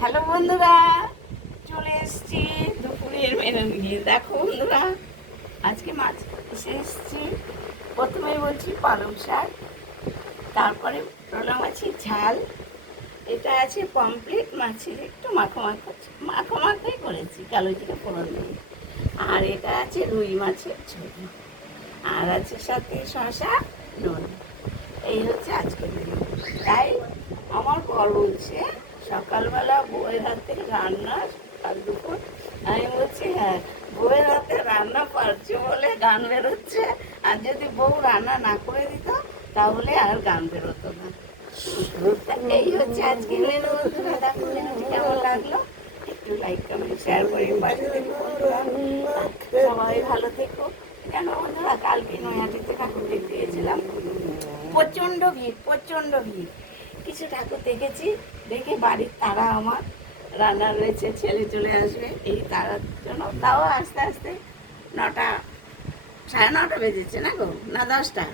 Hello বন্ধুরা, চলে এসছি দুপুরের মেনু নিয়ে। দেখো বন্ধুরা, আজকে মাছ এসেছি। প্রথমে বলছি পালং শাক, তারপরে পোনা মাছের ঝাল, এটা আছে পমফ্রেট মাছের একটু মাখো মাখোই করেছি কালো জিরে ফোড়ন দিয়ে। আর এটা আছে রুই মাছের ঝোল, আর আছে সাথে শসা, নুন। এই হচ্ছে আজকের মেনু। তাই আমার বর বলছে সকালবেলা বউয়ের হাতে রান্না আর দুপুর। আমি বলছি হ্যাঁ, বউয়ের হাতে রান্না পারছে বলে গান বেরোচ্ছে, আর যদি বউ রান্না না করে দিত তাহলে আর গান বেরোতো না। এই হচ্ছে আজকের মেনু বন্ধুরা। দেখো মেনুটি কেমন লাগলো, একটু লাইক কমেন্ট শেয়ার করে পাশে থেকো বন্ধুরা। সবাই ভালো থেকো। কেন বন্ধুরা, কালকে নয়াটিতে ঠাকুর দেখতে গেছিলাম, প্রচণ্ড ভিড়, প্রচণ্ড ভিড়। কিছু ঠাকুর দেখেছি, দেখে বাড়ির তারা আমার রান্না রয়েছে, ছেলে চলে আসবে এই তারার জন্য। তাও আস্তে আস্তে 9টা, 9:30 বেজেছে না গো, না 10টা,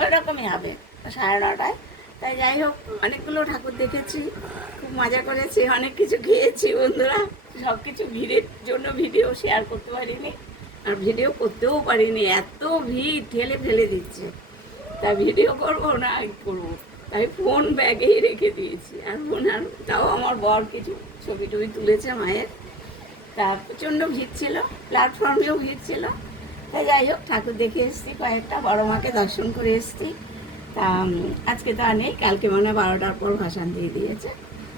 ওই রকমই হবে, 9:30। তাই যাই হোক, অনেকগুলো ঠাকুর দেখেছি, খুব মজা করেছি, অনেক কিছু খেয়েছি বন্ধুরা। সব কিছু ভিড়ের জন্য ভিডিও শেয়ার করতে পারিনি, আর ভিডিও করতেও পারিনি, এত ভিড় ঠেলে ফেলে দিচ্ছে। তা ভিডিও করবো না করবো, তাই ফোন ব্যাগেই রেখে দিয়েছি। আর তাও আমার বর কিছু ছবি টবি তুলেছে মায়ের। তা প্রচণ্ড ভিড় ছিল, প্ল্যাটফর্মেও ভিড় ছিল। তাই যাই হোক, ঠাকুর দেখে এসেছি কয়েকটা, বড় মাকে দর্শন করে এসেছি। তা আজকে তো আর নেই, কালকে মনে হয় 12টার পর ভাসান দিয়ে দিয়েছে।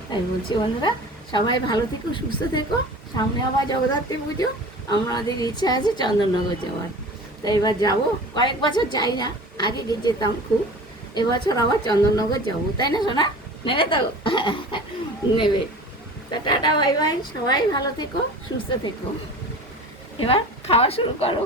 তাই বলছি বন্ধুরা, সবাই ভালো থেকো, সুস্থ থেকো। সামনে আবার জগদ্ধাত্রী পুজো, আমাদের ইচ্ছা আছে চন্দননগর যাওয়ার। তো এবার যাবো, কয়েক বছর যাই না, আগে গিয়ে যেতাম খুব। এবছর আবার চন্দননগর যাবো, তাই না সোনা? নেবে তো? নেবে। তা টাটা, বাই বাই, সবাই ভালো থেকো, সুস্থ থেকো। এবার খাওয়া শুরু করো।